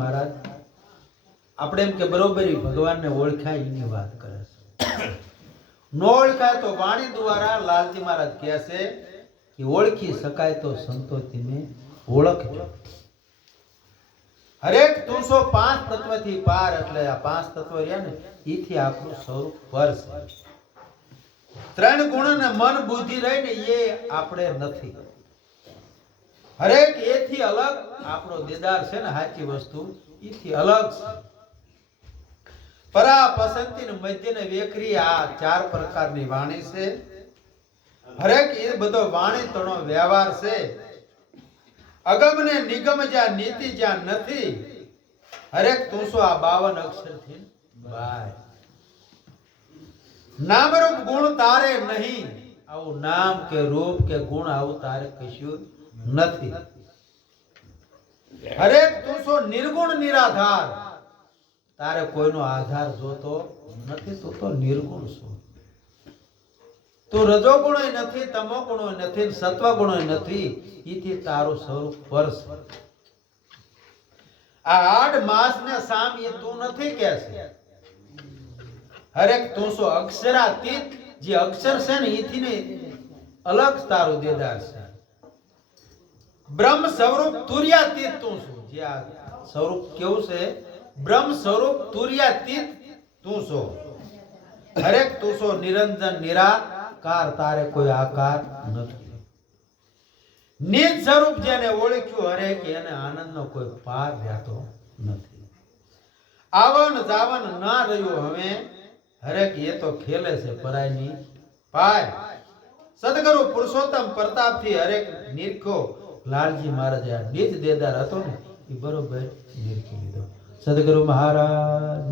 મહારાજ, આપણે એમ કે બરોબરી ભગવાનને ઓળખાય એની વાત કરે છે. ન ઓળખાય તો વાણી દ્વારા લાલજી મહારાજ કહે છે કે ઓળખી શકાય તો સંતોષીને ઓળખજો. હરેક ત્રણસો પાંચ તત્વથી પાર એટલે આ પાંચ તત્વ રહ્યા ને એથી આપણું સ્વરૂપ પર ત્રણ ગુણ ને મન બુદ્ધિ રહી ને એ આપણે નથી. હરેક એથી અલગ આપણો દેદાર છે ને સાચી વસ્તુ એથી અલગ પરા પસંતી ને મધ્ય ને વેકરી આ ચાર પ્રકારની વાણી છે. હરેક એ બધો વાણી તણો વ્યવહાર છે. અગમ ને નિગમ જ્યાં નીતિ જ્યાં નથી, હરેક તુસો આ બાવન અક્ષરથી બાય. નામરૂપ ગુણ તારે નહીં, આવું નામ કે રૂપ કે ગુણ આવું તારે કશું નથી. હરેક તુસો નિર્ગુણ, નિરાધાર? તારે કોઈનો આધાર જોતો નથી, તું તો નિર્ગુણ છો. તું રજોગુણો નથી, તમો ગુણો નથી સત્વ ગુણો નથી એથી તારું સ્વરૂપ પર આ આઠ માસ ને સામ એ તું નથી કે છે. હરેક તું શું અક્ષરાતીત? જે અક્ષર છે ને એથી ને અલગ તારું દેદાર છે. બ્રહ્મ સ્વરૂપ તુર્યાતીત તું છું જે આ સ્વરૂપ કેવું છે? બ્રહ્મ સ્વરૂપ તુર્યાતીત તું છો હરેક તું છો નિરંજન, નિરાકાર, તારે કોઈ આકાર નથી. નિજ સ્વરૂપ જેને ઓળખ્યું હરેક, એને આનંદનો કોઈ પાર રહેતો નથી. આવન જાવન ના રહ્યું હવે, હરેક એ તો ખેલે છે પરાયની પાય. સદગુરુ પુરુષોત્તમ પ્રતાપથી હરેક નિરખો લાલજી મહારાજ આ નિજ દેદાર હતો ને એ બરોબર નિરખી લીધો. સદગુરુ મહારાજ.